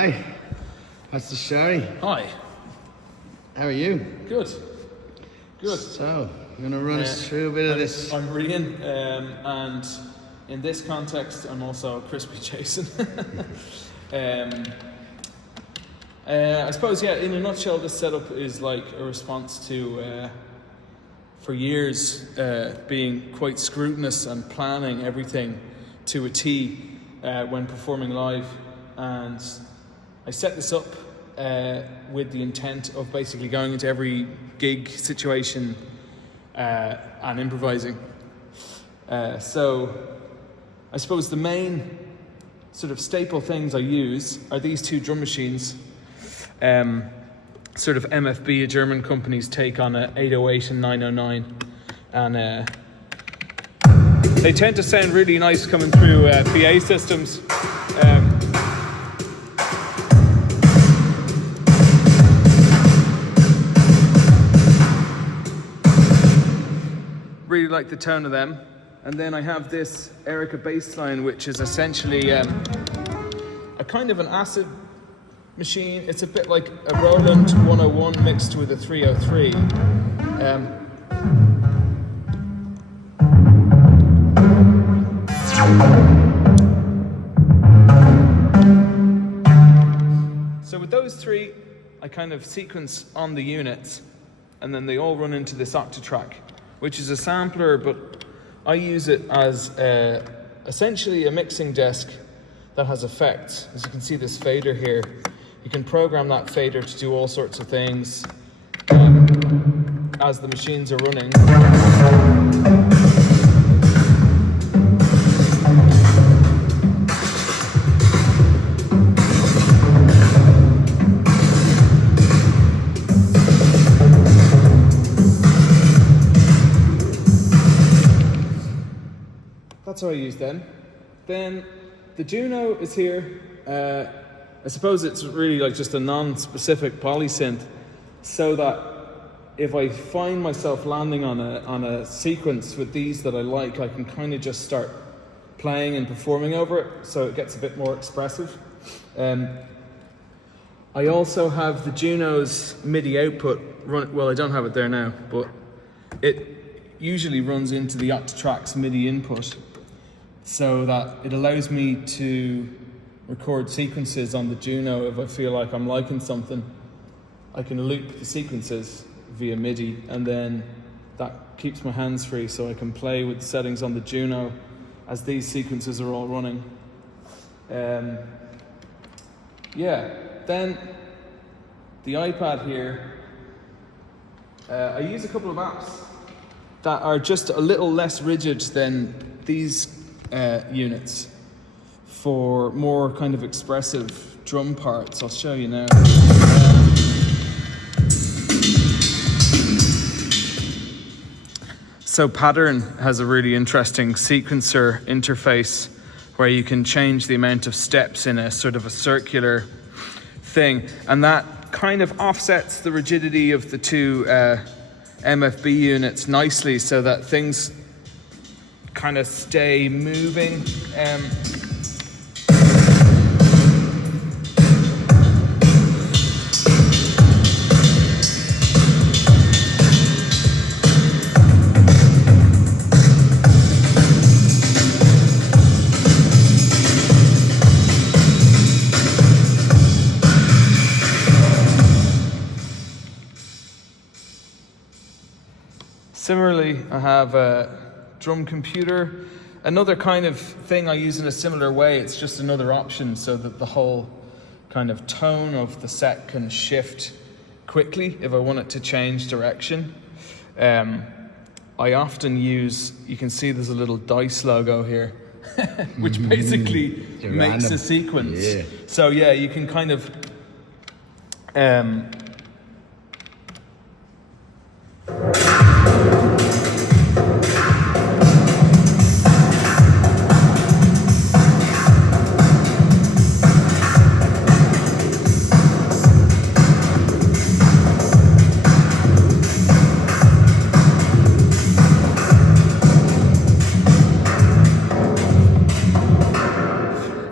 Hi, that's the Sherry. Hi. How are you? Good. Good. So, I'm going to run us through a bit of this. I'm Rian, and in this context, I'm also Crispy Jason. I suppose, yeah, in a nutshell, this setup is like a response to, for years, being quite scrutinous and planning everything to a T when performing live. And I set this up with the intent of basically going into every gig situation and improvising. So I suppose the main sort of staple things I use are these two drum machines. Sort of MFB, a German company's take on a 808 and 909. And they tend to sound really nice coming through PA systems. Really like the tone of them. And then I have this Erica bassline, which is essentially a kind of an acid machine. It's a bit like a Roland 101 mixed with a 303. So with those three, I kind of sequence on the units, and then they all run into this Octatrack, which is a sampler, but I use it as essentially a mixing desk that has effects. As you can see this fader here, you can program that fader to do all sorts of things as the machines are running. That's what I use then. Then the Juno is here. I suppose it's really like just a non-specific polysynth, so that if I find myself landing on a sequence with these that I like, I can kind of just start playing and performing over it, so it gets a bit more expressive. I also have the Juno's MIDI output run. Well, I don't have it there now, but it usually runs into the Octatrack's MIDI input, so that it allows me to record sequences on the Juno. If I feel like I'm liking something, I can loop the sequences via MIDI, and then that keeps my hands free, so I can play with settings on the Juno as these sequences are all running. Yeah, then the iPad here, I use a couple of apps that are just a little less rigid than these units for more kind of expressive drum parts. I'll show you now. So Pattern has a really interesting sequencer interface where you can change the amount of steps in a sort of a circular thing, and that kind of offsets the rigidity of the two MFB units nicely, so that things kind of stay moving. Similarly, I have a drum computer. Another kind of thing I use in a similar way, it's just another option so that the whole kind of tone of the set can shift quickly if I want it to change direction. I often use, you can see there's a little dice logo here, which basically makes a sequence. Yeah. So yeah, you can kind of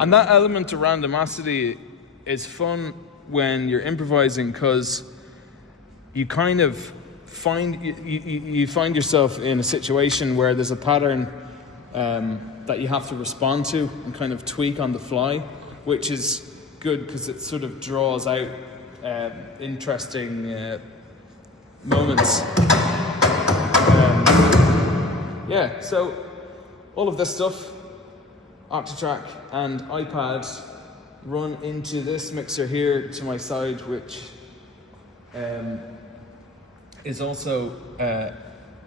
and that element of randomosity is fun when you're improvising because you kind of you find yourself in a situation where there's a pattern that you have to respond to and kind of tweak on the fly, which is good because it sort of draws out interesting moments. So all of this stuff, Octatrack and iPad, run into this mixer here to my side, which is also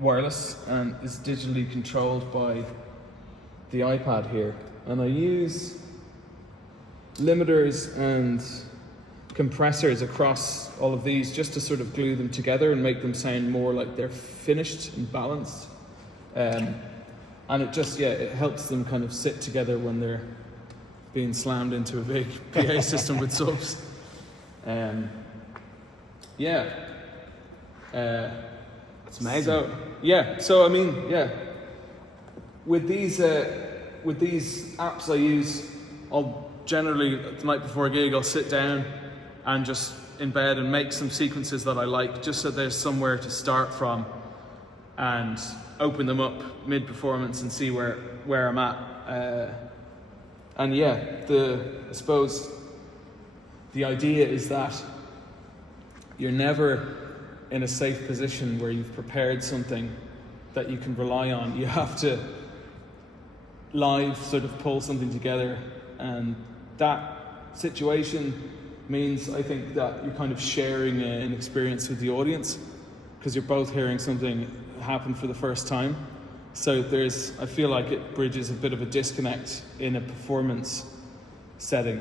wireless and is digitally controlled by the iPad here. And I use limiters and compressors across all of these just to sort of glue them together and make them sound more like they're finished and balanced. And it just, it helps them kind of sit together when they're being slammed into a big PA system with subs. It's amazing. So I mean, with these apps I use, I'll generally, the night before a gig, I'll sit down and just in bed and make some sequences that I like, just so there's somewhere to start from and open them up mid-performance and see where I'm at. I suppose the idea is that you're never in a safe position where you've prepared something that you can rely on. You have to live sort of pull something together, and that situation means, I think, that you're kind of sharing an experience with the audience because you're both hearing something happen for the first time. So I feel like it bridges a bit of a disconnect in a performance setting.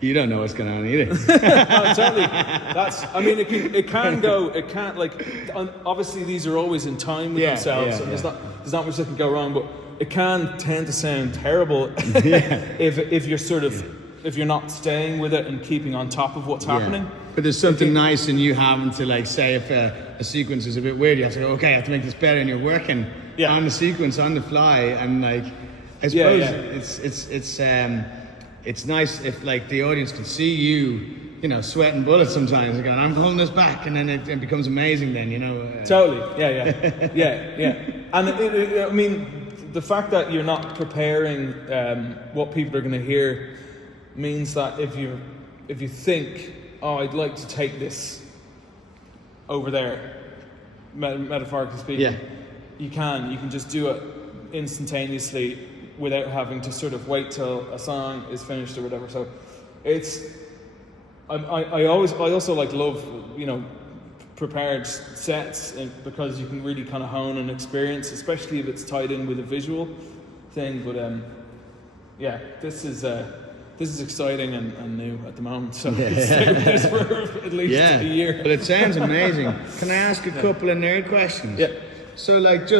You don't know what's going on either. No, totally. Obviously these are always in time with themselves, and there's not much that can go wrong, but it can tend to sound terrible if you're not staying with it and keeping on top of what's happening. But there's something nice in you having to, like, say if a sequence is a bit weird, you have to go, okay, I have to make this better, and you're working on the sequence on the fly, and like I suppose it's nice if like the audience can see you sweating bullets sometimes, like, going, I'm pulling this back, and then it becomes amazing then, Totally, And I mean, the fact that you're not preparing what people are going to hear means that if you think, I'd like to take this over there, metaphorically speaking, you can just do it instantaneously without having to sort of wait till a song is finished or whatever. So I also like love prepared sets, because you can really kind of hone an experience, especially if it's tied in with a visual thing. But this is exciting and new at the moment, so it's this for at least a year. But it sounds amazing. Can I ask a couple of nerd questions? Yeah. So, like,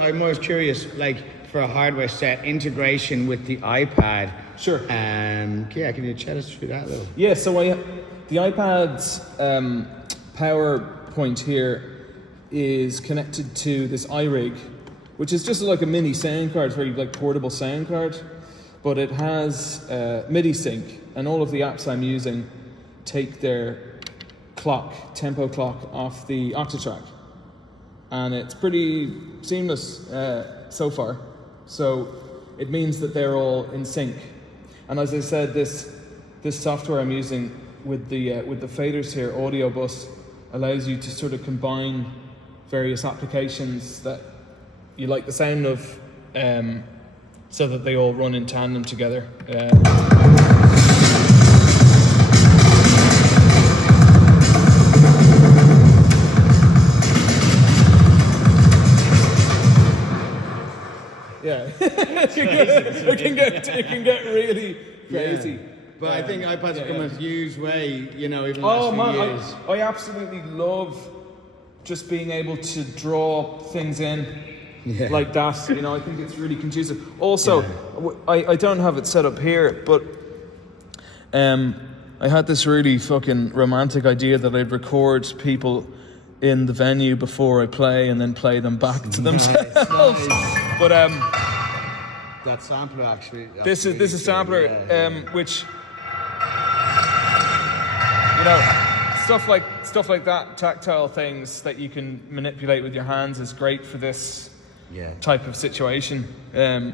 I'm always curious, like, for a hardware set, integration with the iPad. Sure. Can you chat us through that a little? Yeah. So the iPad's power point here is connected to this iRig, which is just like a mini sound card. It's very like portable sound card. But it has MIDI sync, and all of the apps I'm using take their tempo clock off the Octatrack. And it's pretty seamless so far. So it means that they're all in sync. And as I said, this software I'm using with the faders here, Audio Bus, allows you to sort of combine various applications that you like the sound of, so that they all run in tandem together. It can get really crazy. Yeah. But I think iPads have come a huge way, even the Oh last few man, years. I absolutely love just being able to draw things in like that. I think it's really conducive. Also, I don't have it set up here, but I had this really fucking romantic idea that I'd record people in the venue before I play and then play them back to themselves. Nice. But that sampler actually. This is sampler, which, stuff like that, tactile things that you can manipulate with your hands is great for this type of situation. Very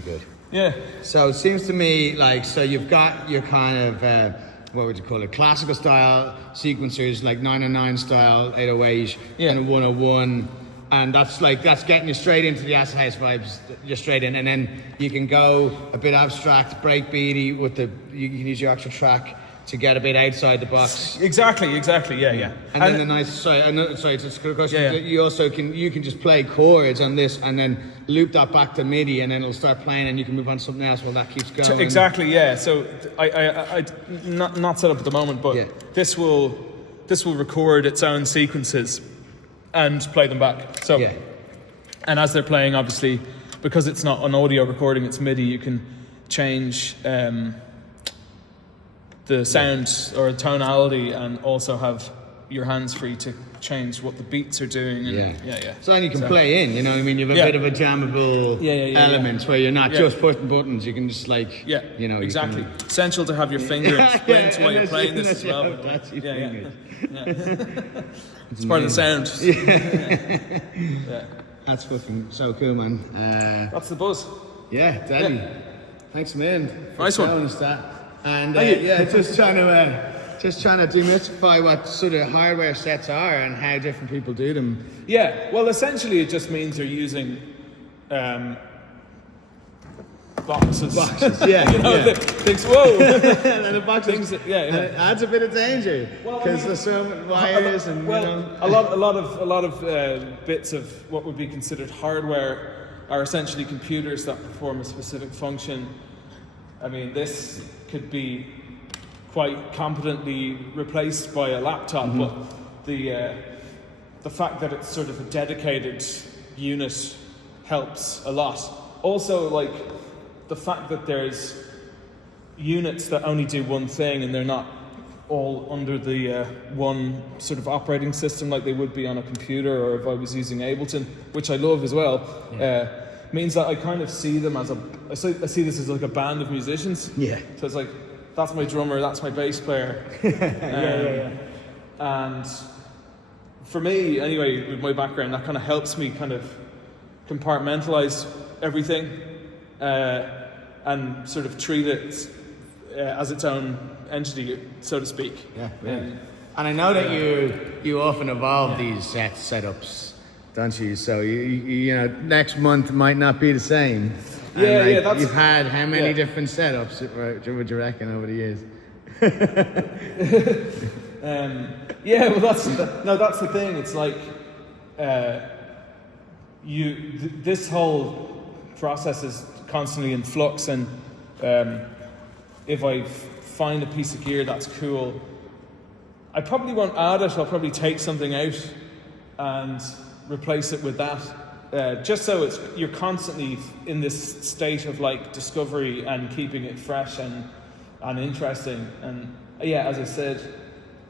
good. Yeah. So it seems to me like, so you've got your kind of, what would you call it, classical style sequencers, like 909 style, 808, and a 101. And that's getting you straight into the acid house vibes. You're straight in, and then you can go a bit abstract, breakbeaty with you can use your actual track to get a bit outside the box. Exactly, yeah. And then the nice, sorry, just a question. You also can just play chords on this, and then loop that back to MIDI, and then it'll start playing, and you can move on to something else while that keeps going. Exactly, yeah. So I not set up at the moment, but this will record its own sequences and play them back. So, and as they're playing, obviously, because it's not an audio recording, it's MIDI, you can change the sound or tonality, and also have your hands free to change what the beats are doing. And So then you can play in, you know what I mean? You have a bit of a jammable element where you're not just pushing buttons, you can just exactly. Essential to have your finger in sprints while you're playing this as well. It's part of the sound. That's fucking so cool, man. That's the buzz. Yeah, deadly. Thanks, man. Nice one. Us that. And just trying to demystify what sort of hardware sets are and how different people do them. Yeah, well, essentially it just means they're using boxes. Things. Whoa. And the boxes. And it adds a bit of danger because there's so wires and. A lot of bits of what would be considered hardware are essentially computers that perform a specific function. I mean, this could be quite competently replaced by a laptop, but the fact that it's sort of a dedicated unit helps a lot. Also, like, the fact that there's units that only do one thing and they're not all under the one sort of operating system like they would be on a computer, or if I was using Ableton, which I love as well, means that I kind of see them as I see this as like a band of musicians. Yeah. So it's like, that's my drummer, that's my bass player. And for me, anyway, with my background, that kind of helps me kind of compartmentalize everything and sort of treat it as its own entity, so to speak. And I know that you often evolve these setups, don't you? So you know, next month might not be the same. That's, you've had how many different setups, would you reckon, over the years? Well, that's the thing. It's like this whole process is constantly in flux, and if I find a piece of gear that's cool, I probably won't add it. I'll probably take something out and replace it with that. Just so you're constantly in this state of like discovery and keeping it fresh and interesting. And as I said,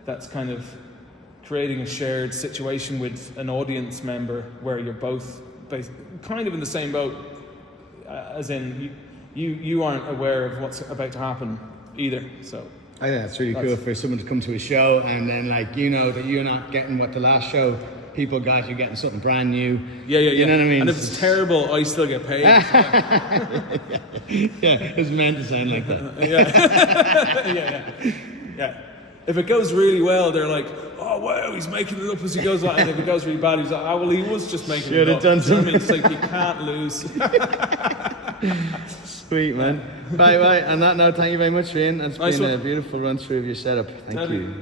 that's kind of creating a shared situation with an audience member where you're both kind of in the same boat, as in you aren't aware of what's about to happen either. So I think that's really cool for someone to come to a show and then, like, you know that you're not getting what the last show people got, you're getting something brand new. You know what I mean? And if it's terrible, I still get paid. It's meant to sound like that. If it goes really well, they're like, oh wow, he's making it up as he goes on. And if it goes really bad, he's like, oh well, he was just making it up. Done something. It's like, you can't lose. Sweet, man. Bye. On that note, thank you very much, Rian. It's been a beautiful run through of your setup. Thank you.